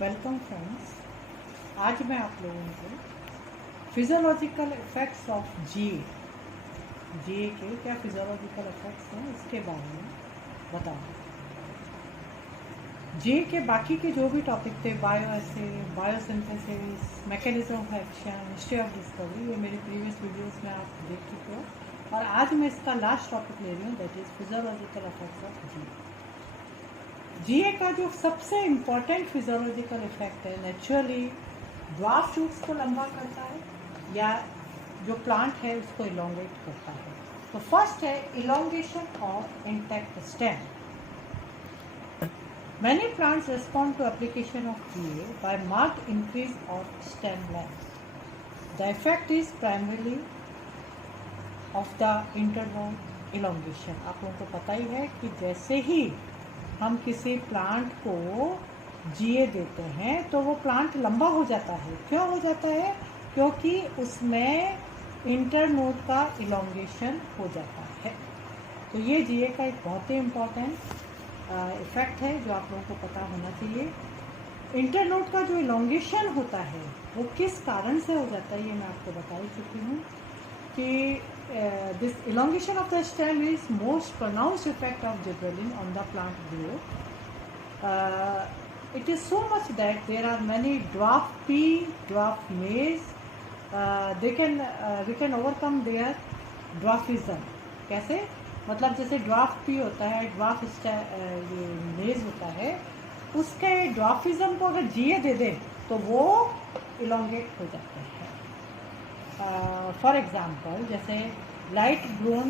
Welcome friends. आज मैं आप लोगों को फिजियोलॉजिकल इफ़ेक्ट्स ऑफ जीए के क्या फिजियोलॉजिकल इफ़ेक्ट्स हैं इसके बारे में बताऊंगा। जीए के बाकी के जो भी टॉपिक थे, bioassay, biosynthesis, mechanism of action, history of discovery, ये मेरे प्रीवियस वीडियोस में आप देख चुके हो। और आज मैं इसका लास्ट टॉपिक ले रही हूँ, that is physiological effects of GA का जो सबसे इम्पॉर्टेंट फिजियोलॉजिकल इफेक्ट है, नेचुरली ड्वार्फ शूट्स को लंबा करता है या जो प्लांट है उसको इलोंगेट करता है। तो फर्स्ट है elongation of intact stem. Many plants respond to application of GA by marked increase of stem length. The effect is primarily of the internode elongation. आप लोगों को पता ही है कि जैसे ही हम किसी प्लांट को जीए देते हैं तो वो प्लांट लंबा हो जाता है। क्यों हो जाता है? क्योंकि उसमें इंटरनोड का इलोंगेशन हो जाता है। तो ये जीए का एक बहुत ही इम्पॉर्टेंट इफेक्ट है जो आप लोगों को पता होना चाहिए। इंटरनोड का जो इलोंगेशन होता है वो किस कारण से हो जाता है ये मैं आपको बता ही चुकी हूँ कि this elongation of the stem is most pronounced effect of gibberellin on the plant growth. It is so much that there are many dwarf pea, dwarf maize. We can overcome their dwarfism. कैसे? मतलब जैसे dwarf P होता है, dwarf मेज होता है, उसके dwarfism को अगर जीए दे दें तो वो इलोंगेट हो जाते हैं। फॉर एग्जांपल जैसे लाइट ग्रोन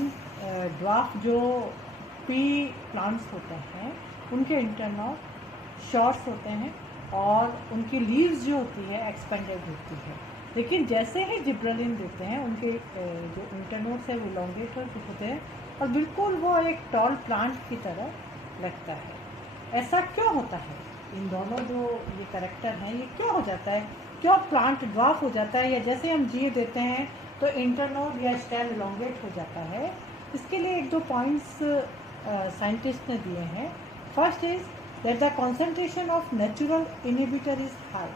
ड्वार्फ जो पी प्लांट्स होते हैं उनके इंटरनोड शॉर्ट्स होते हैं और उनकी लीव्स जो होती है एक्सपेंडेड होती है, लेकिन जैसे ही जिब्रेलिन देते हैं उनके जो इंटरनोड्स है वो इलोंगेट होते हैं और बिल्कुल वो एक टॉल प्लांट की तरह लगता है। ऐसा क्यों होता है? इन दोनों जो ये कैरेक्टर हैं ये क्यों हो जाता है? क्यों प्लांट ड्वार्फ हो जाता है या जैसे हम जीए देते हैं तो इंटरनोड या स्टेम इलोंगेट हो जाता है? इसके लिए एक दो पॉइंट्स साइंटिस्ट ने दिए हैं। First is that the concentration of natural inhibitor is high.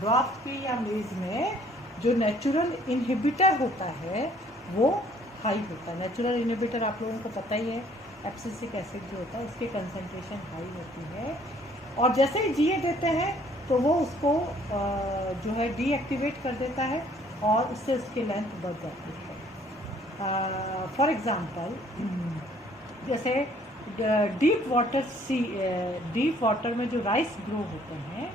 Dwarf P या मेज में जो नेचुरल इनहिबिटर होता है वो हाई होता है। नेचुरल इनहिबिटर आप लोगों को पता ही है, एब्सिसिक एसिड जो होता है उसकी कंसंट्रेशन हाई होती है और जैसे ही जीए देते हैं तो वो उसको जो है डीएक्टिवेट कर देता है और उससे उसकी लेंथ बढ़ जाती है। फॉर एग्जांपल जैसे डीप वाटर में जो राइस ग्रो होते हैं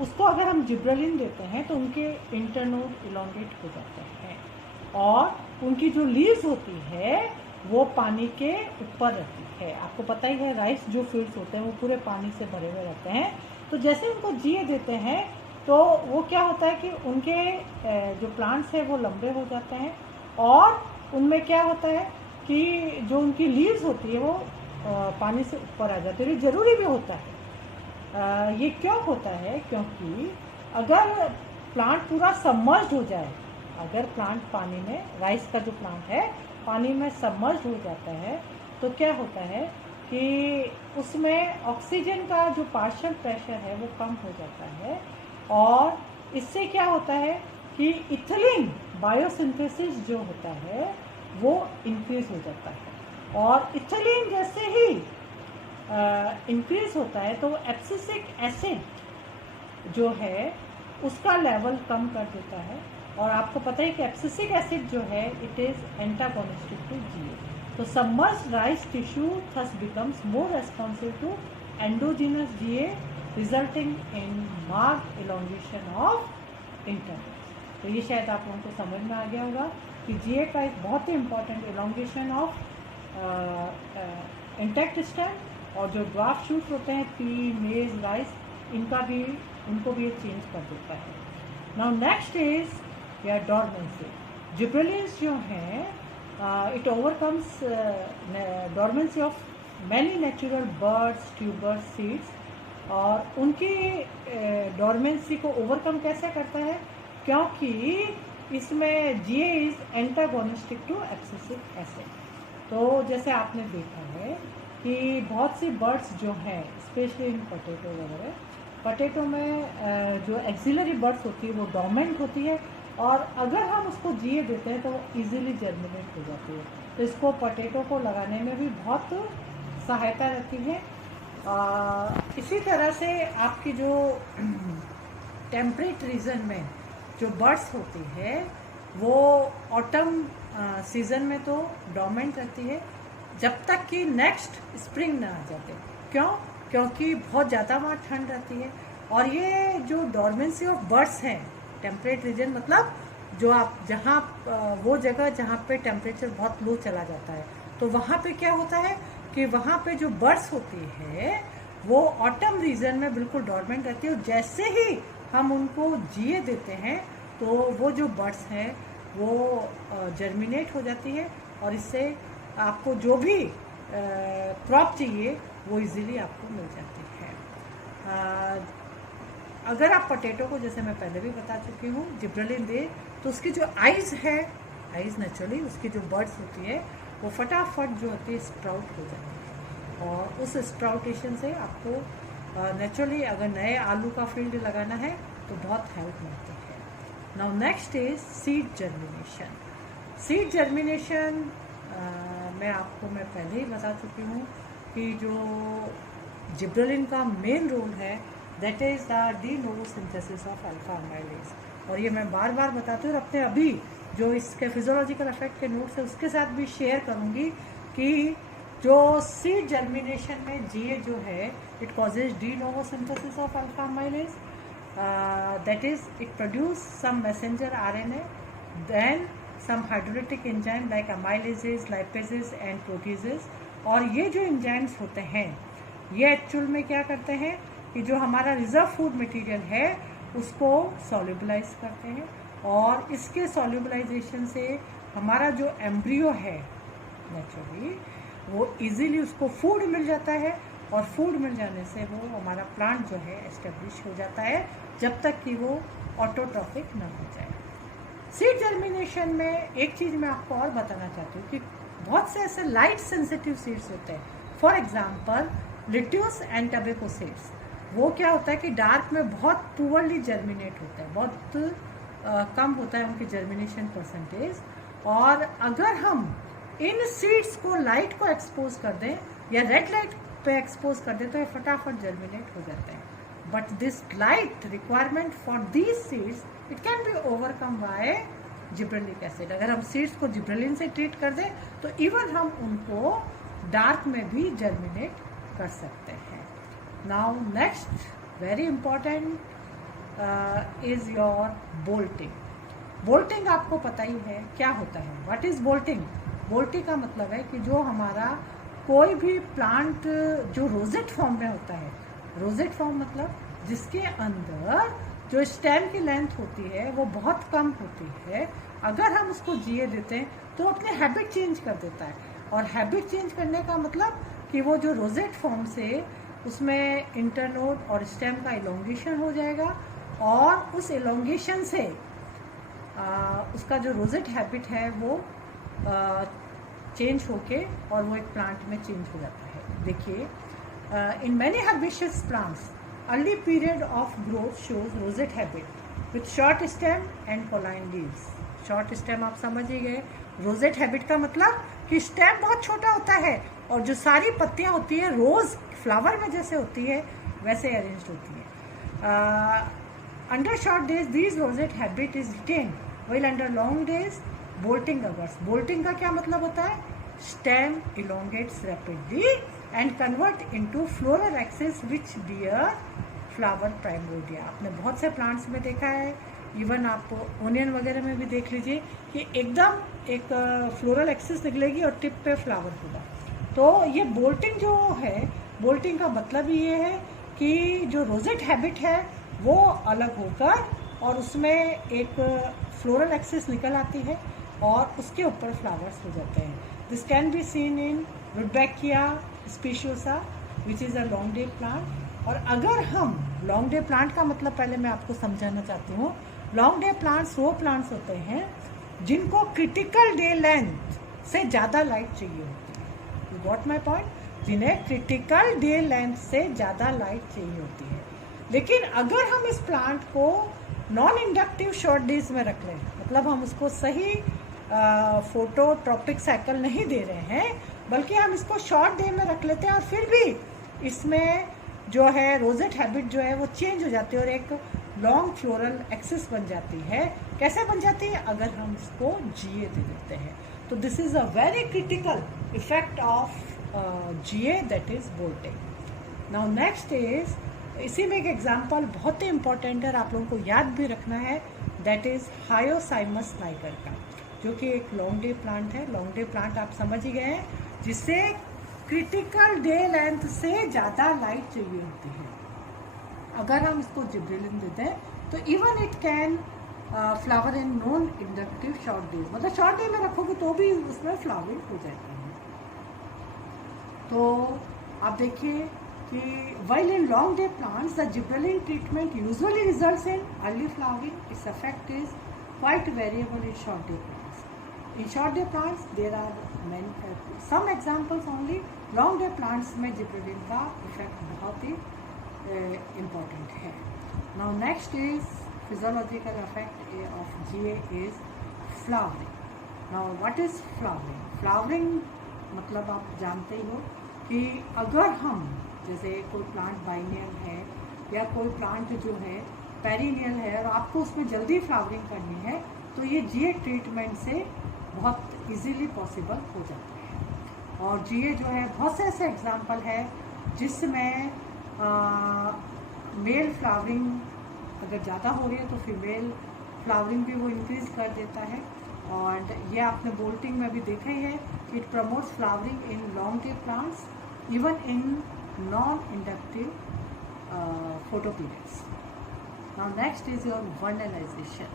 उसको अगर हम जिब्रेलिन देते हैं तो उनके इंटरनोड इलोंगेट हो जाते हैं और उनकी जो लीव्स होती है वो पानी के ऊपर रहती है। आपको पता ही है राइस जो फील्ड्स होते हैं वो पूरे पानी से भरे हुए रहते हैं। तो जैसे उनको जीए देते हैं तो वो क्या होता है कि उनके जो प्लांट्स हैं वो लंबे हो जाते हैं और उनमें क्या होता है कि जो उनकी लीव्स होती है वो पानी से ऊपर आ जाती है। ये ज़रूरी भी होता है। ये क्यों होता है? क्योंकि अगर प्लांट पूरा सबमर्ज्ड हो जाए, अगर प्लांट पानी में, राइस का जो प्लांट है पानी में सबमर्ज्ड हो जाता है तो क्या होता है कि उसमें ऑक्सीजन का जो पार्शियल प्रेशर है वो कम हो जाता है और इससे क्या होता है कि इथिलीन बायोसिंथेसिस जो होता है वो इंक्रीज हो जाता है और इथिलीन जैसे ही इंक्रीज होता है तो एब्सिसिक एसिड जो है उसका लेवल कम कर देता है और आपको पता है कि एब्सिसिक एसिड जो है it is antagonistic to GA. तो submerged rice tissue thus becomes more responsive to endogenous GA resulting in marked elongation of internode. तो ये शायद आप लोगों को समझ में आ गया होगा कि जीए का एक बहुत ही important elongation of intact stem और जो ड्वार्फ शूट होते हैं पी, मेज, राइस, इनको भी चेंज कर देता है। नाउ नेक्स्ट इज या डॉर्मेंसी। जिब्रेलिन्स जो हैं it overcomes dormancy of many natural birds, tubers, seeds और उनकी डॉर्मेंसी को ओवरकम कैसे करता है? क्योंकि इसमें GA is antagonistic to abscisic acid. तो जैसे आपने देखा है कि बहुत सी बर्ड्स जो हैं स्पेशली इन पोटैटो वगैरह पोटैटो में जो एक्सिलरी बर्ड्स होती है वो डोमेंट होती है, और अगर हम उसको जिए देते हैं तो वो इजीली जर्मिनेट हो जाती है। तो इसको पोटैटो को लगाने में भी बहुत सहायता रहती है। इसी तरह से आपकी जो टेम्परेट रीजन में जो बर्ड्स होती है वो ऑटम सीज़न में तो डोमेंट रहती है जब तक कि नेक्स्ट स्प्रिंग ना आ जाते। क्यों? क्योंकि बहुत ज़्यादा वहाँ ठंड रहती है। और ये जो डोरमेंसी ऑफ बर्ड्स हैं, टेम्परेट रीजन मतलब जो आप जहाँ वो जगह जहाँ पे टेम्परेचर बहुत लो चला जाता है, तो वहाँ पे क्या होता है कि वहाँ पे जो बर्ड्स होती है वो ऑटम रीजन में बिल्कुल डोरमेंट रहती है। और जैसे ही हम उनको जिए देते हैं तो वो जो बर्ड्स हैं वो जर्मिनेट हो जाती है, और इससे आपको जो भी क्रॉप चाहिए वो इजीली आपको मिल जाती है। अगर आप पोटैटो को, जैसे मैं पहले भी बता चुकी हूँ, जिब्रेलिन दे तो उसकी जो आइज़ है, आइज़ नेचुरली उसकी जो बर्ड्स होती है वो फटाफट जो होती है स्प्राउट हो जाती है, और उस स्प्राउटेशन से आपको नेचुरली अगर नए आलू का फील्ड लगाना है तो बहुत हेल्प मिलती है। Now next is seed germination. Seed germination मैं पहले ही बता चुकी हूँ कि जो जिब्रेलिन का मेन रोल है that is the de novo synthesis of alpha amylase. और ये मैं बार बार बताती हूँ, और अपने अभी जो इसके फिजियोलॉजिकल इफेक्ट के नोट्स है उसके साथ भी शेयर करूँगी कि जो सीड जर्मिनेशन में जीए जो है it causes de novo synthesis of alpha amylase, that is it produce some messenger RNA, then some hydrolytic enzyme like amylases, lipases and proteases। और ये जो एंजाइम्स होते हैं ये एक्चुअल में क्या करते हैं कि जो हमारा रिजर्व फूड मटेरियल है उसको सॉल्युबलाइज करते हैं, और इसके सॉल्युबलाइजेशन से हमारा जो एम्ब्रियो है नेचुरली वो इजीली उसको फूड मिल जाता है, और फूड मिल जाने से वो हमारा प्लांट जो है एस्टेब्लिश हो जाता है जब तक कि वो ऑटोट्रॉफिक ना हो जाए। सीड जर्मिनेशन में एक चीज़ मैं आपको और बताना चाहती हूँ कि बहुत से ऐसे लाइट सेंसिटिव सीड्स होते हैं। For example lettuce and tobacco seeds, वो क्या होता है कि डार्क में बहुत पुअरली जर्मिनेट होता है, बहुत कम होता है उनकी जर्मिनेशन परसेंटेज। और अगर हम इन सीड्स को लाइट को एक्सपोज कर दें या रेड लाइट पे एक्सपोज कर दें तो ये फटाफट जर्मिनेट हो जाते हैं। But this light requirement for these seeds it can be overcome bye gibberellic acid. अगर हम सीड्स को जिब्रेलिन से ट्रीट कर दें तो इवन हम उनको डार्क में भी जर्मिनेट कर सकते हैं। Now next very important is your bolting. Bolting आपको पता ही है क्या होता है। What is bolting? बोल्टिंग का मतलब है कि जो हमारा कोई भी प्लांट जो रोजेट फॉर्म में होता है, रोजेट फॉर्म मतलब जिसके अंदर जो स्टेम की लेंथ होती है वो बहुत कम होती है, अगर हम उसको जिए देते हैं तो अपने हैबिट चेंज कर देता है। और हैबिट चेंज करने का मतलब कि वो जो रोजेट फॉर्म से उसमें इंटरनोड और स्टेम का इलोंगेशन हो जाएगा, और उस इलोंगेशन से उसका जो रोजेट हैबिट है वो चेंज होके और वो एक प्लांट में चेंज हो जाता है। देखिए, in many herbaceous plants early period of growth shows rosette habit with short stem and कॉलाइन leaves. Short stem आप समझ ही गए। रोजेट हैबिट का मतलब कि स्टेम बहुत छोटा होता है और जो सारी पत्तियां होती है रोज फ्लावर में जैसे होती है वैसे अरेंज होती है। Under short days these rosette habit is retained while under long days bolting occurs. Bolting का क्या मतलब होता है? Stem elongates rapidly and convert into floral axis which bear flower primordia. आपने बहुत से प्लांट्स में देखा है, इवन आप ओनियन वगैरह में भी देख लीजिए कि एकदम एक फ्लोरल एक्सिस निकलेगी और टिप पे फ्लावर होगा। तो ये बोल्टिंग जो है, बोल्टिंग का मतलब ये है कि जो रोजेट हैबिट है वो अलग होकर और उसमें एक फ्लोरल एक्सिस निकल आती है और उसके ऊपर फ्लावर्स हो जाते हैं। This can be seen in Rudbeckia speciosa which is a long day plant. और अगर हम लॉन्ग डे प्लांट का मतलब पहले मैं आपको समझाना चाहती हूँ। लॉन्ग डे प्लांट्स वो प्लांट्स होते हैं जिनको क्रिटिकल डे लेंथ से ज़्यादा लाइट चाहिए होती है। You got my point? जिन्हें क्रिटिकल डे लेंथ से ज़्यादा लाइट चाहिए होती है। लेकिन अगर हम इस प्लांट को नॉन इंडक्टिव शॉर्ट डेज में रख लें, मतलब हम उसको सही फोटोट्रॉपिक साइकिल नहीं दे रहे हैं, बल्कि हम इसको शॉर्ट डे में रख लेते हैं, और फिर भी इसमें जो है रोजेट हैबिट जो है वो चेंज हो जाती है और एक लॉन्ग फ्लोरल एक्सिस बन जाती है। कैसे बन जाती है? अगर हम इसको GA दे देते हैं। तो this is a very critical effect of GA, that is bolting. Now next is, इसी में एक एग्जाम्पल बहुत ही इंपॉर्टेंट है, आप लोगों को याद भी रखना है, दैट इज़ हायोसाइमस नाइगर का, जो कि एक लॉन्ग डे प्लांट है। लॉन्ग डे प्लांट आप समझ ही गए हैं, जिससे क्रिटिकल डे लेंथ से ज़्यादा लाइट चाहिए होती है। अगर हम इसको जिब्रेलिन देते हैं तो even it can flower in non inductive short days, मतलब शॉर्ट डे में रखोगे तो भी उसमें फ्लावरिंग हो जाती है। तो आप देखिए कि while in long day plants the gibberellin treatment usually results in early flowering, its effect is quite variable in short day plants. In short day plants there are many some examples only. Long day plants में gibberellin का effect बहुत ही important है। Now next is physiological effect of GA is flowering. Now what is flowering? Flowering मतलब आप जानते ही हो कि अगर हम, जैसे कोई प्लांट बाइनियल है या कोई प्लांट जो है पेरिनियल है और आपको उसमें जल्दी फ्लावरिंग करनी है, तो ये GA ट्रीटमेंट से बहुत इजीली पॉसिबल हो जाता है। और GA जो है बहुत से ऐसे एग्जांपल है जिसमें मेल फ्लावरिंग अगर ज़्यादा हो रही है तो फीमेल फ्लावरिंग भी वो इंक्रीज कर देता है। और ये आपने बोल्टिंग में भी देखा ही है, it promotes flowering in long day plants even in non-inductive photo periods. Now next is your vernalization.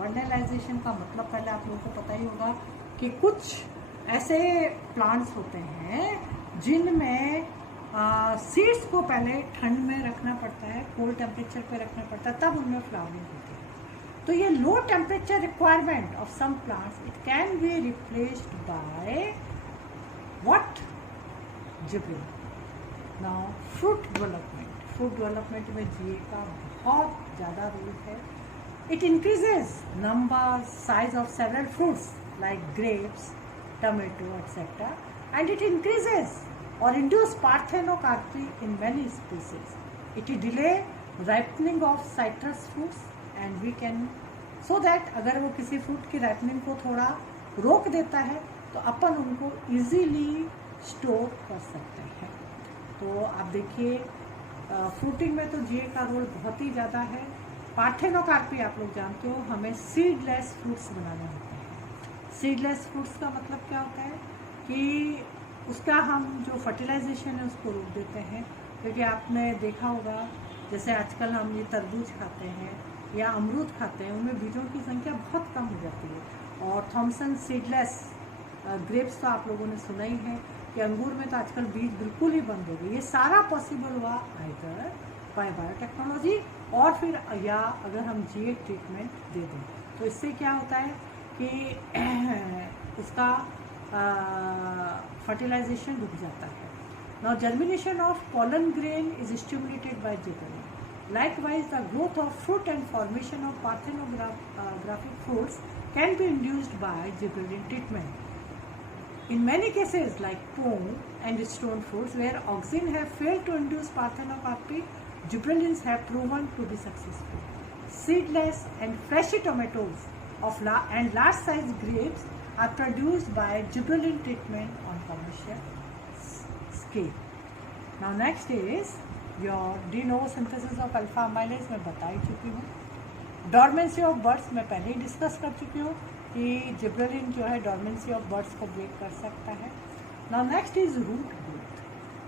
Vernalization का मतलब पहले आप लोगों को पता ही होगा कि कुछ ऐसे प्लांट्स होते हैं जिनमें सीड्स को पहले ठंड में रखना पड़ता है, कोल्ड टेम्परेचर पे रखना पड़ता है, तब उनमें फ्लावरिंग होती है। तो ये low temperature requirement of some plants, it can be replaced by what? Gibberellin. Now fruit development में GA का बहुत ज़्यादा रोल है। It increases number size of several fruits like grapes, tomato etcetera, and it increases और induce parthenocarpy in many species. It delay ripening of citrus fruits and we can, so that अगर वो किसी fruit की ripening को थोड़ा रोक देता है तो अपन उनको इजीली स्टोर कर सकते हैं। तो आप देखिए फ्रूटिंग में तो GA का रोल बहुत ही ज़्यादा है। पार्थेनोकार्पी आप लोग जानते हो, हमें सीडलेस फ्रूट्स बनाने होते हैं। सीडलेस फ्रूट्स का मतलब क्या होता है कि उसका हम जो फर्टिलाइजेशन है उसको रोक देते हैं, क्योंकि आपने देखा होगा जैसे आजकल हम ये तरबूज खाते हैं या अमरूद खाते हैं, उनमें बीजों की संख्या बहुत कम हो जाती है। और थॉमसन सीडलेस ग्रेप्स तो आप लोगों ने सुना ही है कि अंगूर में तो आजकल बीज बिल्कुल ही बंद हो गए। ये सारा पॉसिबल हुआ आइदर बाय बायोटेक्नोलॉजी और फिर या अगर हम GA ट्रीटमेंट दे दें, तो इससे क्या होता है कि उसका फर्टिलाइजेशन रुक जाता है। Now germination of pollen grain is stimulated by gibberellin. Likewise, the growth of fruit and formation of parthenographic fruits can be induced by gibberellin treatment. In many cases, like pome and stone fruits, where auxin have failed to induce parthenocarpy, gibberellins have proven to be successful. Seedless and fleshy tomatoes and large-sized grapes are produced by gibberellin treatment on commercial scale. Now next is your de novo synthesis of alpha amylase मैं बता ही चुकी हूँ। Dormancy of birds मैं पहले ही discuss कर चुकी हूँ कि जिब्रेलिन जो है डॉर्मेंसी ऑफ बर्ड्स को ब्रेक कर सकता है। Now next is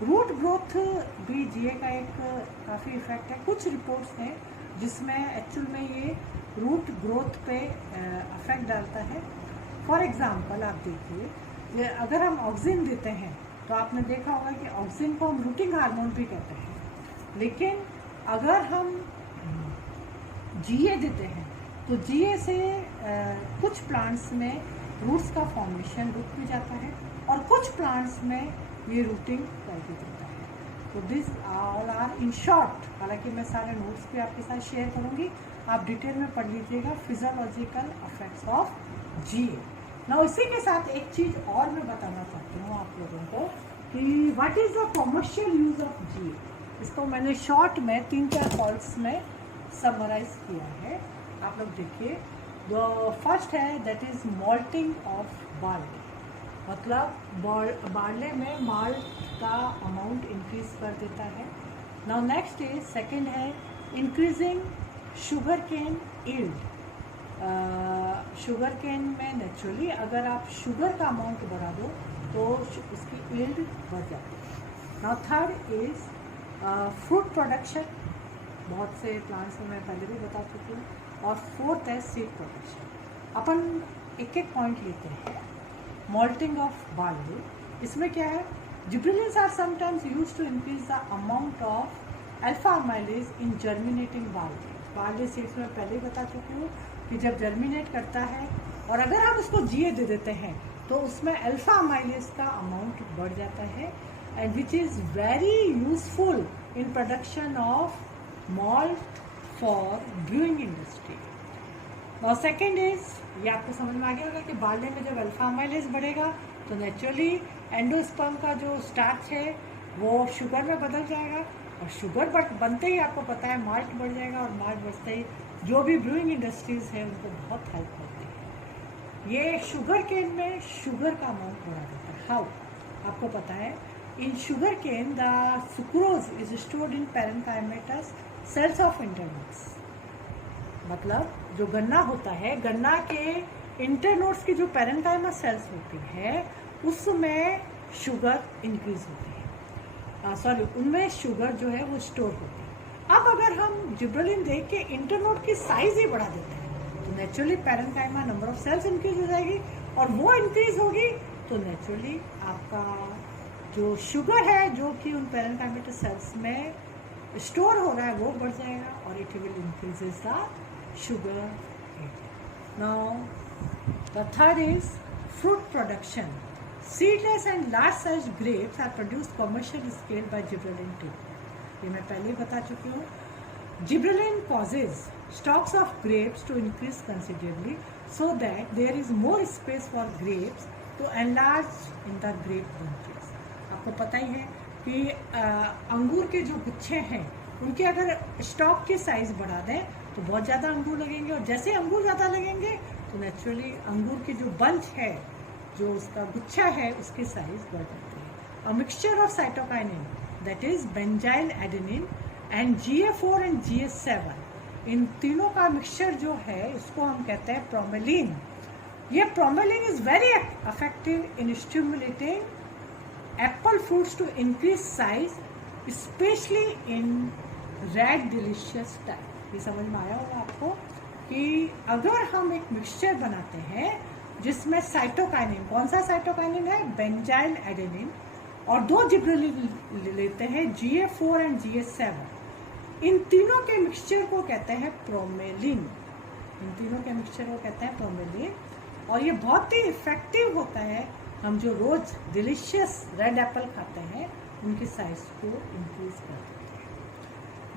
root growth भी GA का एक काफ़ी इफेक्ट है। कुछ रिपोर्ट्स हैं जिसमें एक्चुअल में ये रूट ग्रोथ पे अफेक्ट डालता है। फॉर एग्जांपल आप देखिए, अगर हम ऑक्सिन देते हैं तो आपने देखा होगा कि ऑक्सिन को हम रूटिंग हार्मोन भी कहते हैं, लेकिन अगर हम GA देते हैं तो GA से कुछ प्लांट्स में रूट्स का फॉर्मेशन रुक भी जाता है और कुछ प्लांट्स में ये रूटिंग कर भी देता है। तो this all are in short, हालांकि मैं सारे नोट्स भी आपके साथ शेयर करूँगी, आप डिटेल में पढ़ लीजिएगा फिजियोलॉजिकल इफेक्ट्स ऑफ GA। ना इसी के साथ एक चीज़ और मैं बताना चाहती हूँ आप लोगों को कि what is the commercial use of GA। इसको मैंने शॉर्ट में 3-4 पॉइंट्स में समराइज किया है, आप लोग देखिए। द फर्स्ट है that is malting of barley, मतलब बार्ले में माल्ट का अमाउंट इंक्रीज कर देता है। नाउ नेक्स्ट इज सेकंड है increasing sugar cane yield. Sugar cane में नेचुरली अगर आप शुगर का अमाउंट बढ़ा दो तो उसकी यील्ड बढ़ जाती है। Now third is fruit production, बहुत से प्लांट्स में मैं पहले भी बता चुकी हूँ। और फोर्थ है सीड प्रोडक्शन। अपन एक एक पॉइंट लेते हैं। मॉल्टिंग ऑफ बार्ले, इसमें क्या है, gibberellins are sometimes used to increase the amount of alpha amylase in germinating barley. Barley seeds में पहले ही बता चुकी हूँ कि जब जर्मिनेट करता है और अगर हम उसको GA दे देते हैं तो उसमें अल्फा अमाइलेज का अमाउंट बढ़ जाता है, and which is very useful in production of malt for brewing industry. Now second is, ये आपको समझ में आ गया होगा कि बार्ले में जब अल्फा अमाइलेज बढ़ेगा तो नेचुरली एंडोस्पर्म का जो स्टार्च है वो शुगर में बदल जाएगा, और शुगर बनते ही आपको पता है माल्ट बढ़ जाएगा, और माल्ट बढ़ते ही जो भी ब्रूइंग इंडस्ट्रीज है उनको बहुत हेल्प होती है। ये शुगर केन में शुगर का अमाउंट बढ़ा देता है। हाउ, आपको पता है, in sugar cane the sucrose is stored in parenchymatous cells of internodes, मतलब जो गन्ना होता है, गन्ना के इंटरनोड्स की जो पैरेन्काइमा सेल्स होती है उसमें शुगर इंक्रीज होती है, सॉरी उनमें शुगर जो है वो स्टोर होती है। अब अगर हम जिब्रेलिन देख के इंटरनोड की साइज ही बढ़ा देते हैं तो naturally parenchyma number of cells increase हो जाएगी, और वो इंक्रीज होगी तो नेचुरली आपका जो शुगर है जो कि उन पैरेन्काइमेटस सेल्स में स्टोर हो रहा है वो बढ़ जाएगा, और it will increases the sugar. Now the third is fruit production. Seedless and large sized grapes are produced commercial scale by gibberellin too. ये मैं पहले ही बता चुकी हूँ। Gibberellin causes stocks of grapes to increase considerably so that there is more space for grapes to enlarge in the grape bunches. आपको पता ही है कि अंगूर के जो गुच्छे हैं उनके अगर स्टॉक की साइज बढ़ा दें तो बहुत ज़्यादा अंगूर लगेंगे, और जैसे अंगूर ज़्यादा लगेंगे तो नेचुरली अंगूर की जो बंच है, जो उसका गुच्छा है, उसकी साइज बढ़ जाती है। A mixture of cytokinin that is benzyl adenine and GA4 and GA7, इन तीनों का मिक्सचर जो है इसको हम कहते हैं प्रोमेलिन। ये Promalin is very effective in stimulating apple fruits to increase size, especially in Red Delicious type. ये समझ में आया होगा आपको कि अगर हम एक मिक्सचर बनाते हैं जिसमें साइटोकाइनिन, कौन सा साइटोकाइनिन है, बेंजाइल एडेनिन, और 2 जिब्रेलिन लेते हैं GA4 एंड GA7, इन तीनों के मिक्सचर को कहते हैं प्रोमेलिन। इन तीनों के मिक्सचर को कहते हैं प्रोमेलिन, और ये बहुत ही इफेक्टिव होता है। हम जो रोज डिलीशियस रेड एप्पल खाते हैं उनकी साइज को इंक्रीज करते हैं।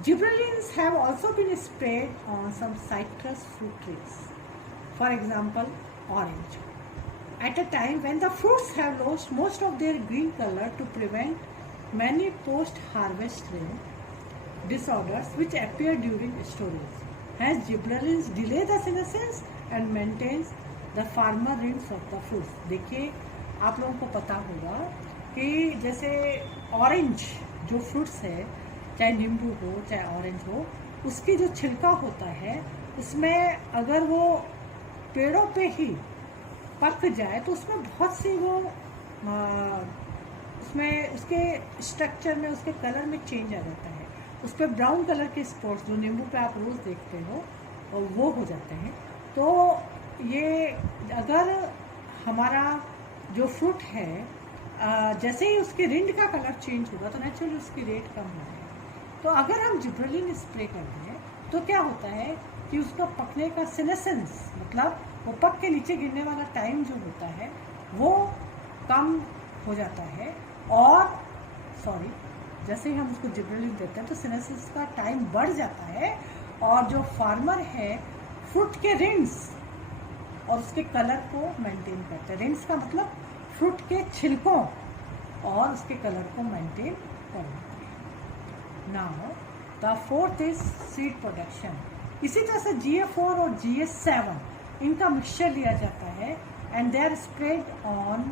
Gibberellins have also been sprayed on some citrus fruit trees, for example orange, at a time when the fruits have lost most of their green color to prevent many post-harvest rain disorders which appear during storage. Hence gibberellins delay the senescence and maintains the farmer rings of the fruits. देखिए आप लोगों को पता होगा कि जैसे orange जो fruits है, चाहे नींबू हो चाहे ऑरेंज हो, उसकी जो छिलका होता है उसमें अगर वो पेड़ों पे ही पक जाए तो उसमें बहुत सी वो उसमें उसके स्ट्रक्चर में, उसके कलर में चेंज आ जाता है, उस पर ब्राउन कलर के स्पॉट्स जो नींबू पे आप रोज़ देखते हो और वो हो जाते हैं। तो ये अगर हमारा जो फ्रूट है जैसे ही उसके रिंड का कलर चेंज होगा तो नेचुरली उसकी रेट कम हो जाएगी। तो अगर हम जिब्रेलिन स्प्रे कर दें तो क्या होता है कि उसका पकने का सेनेसेंस, मतलब वो पक के नीचे गिरने वाला टाइम जो होता है वो कम हो जाता है, और जैसे ही हम उसको जिब्रेलिन देते हैं तो सिनेसिस का टाइम बढ़ जाता है, और जो फार्मर है फ्रूट के रिंग्स और उसके कलर को मेंटेन करते हैं। रिंग्स का मतलब फ्रूट के छिलकों और उसके कलर को मेंटेन करते हैं। Now the fourth is seed production. इसी तरह से GA4 और GA7 इनका मिक्सचर लिया जाता है and they are spread on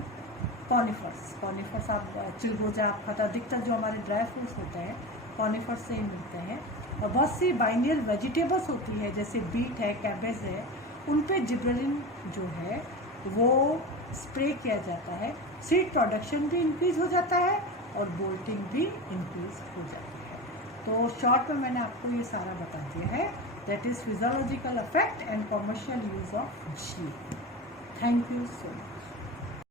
conifers. Conifers आप चिलगोजा आप खाता, अधिकतर जो हमारे ड्राई फ्रूट्स होते हैं कॉनिफर्स से ही मिलते हैं। और बहुत सी बाइनियल वेजिटेबल्स होती है जैसे बीट है, कैबेज है, उन पे जिब्रेलिन जो है वो स्प्रे किया जाता है। सीड प्रोडक्शन भी इंक्रीज हो जाता है और बोल्टिंग भी इंक्रीज हो जाती है। तो शॉर्ट में मैंने आपको ये सारा बता दिया है, that is physiological effect and commercial use of GA. Thank you so much.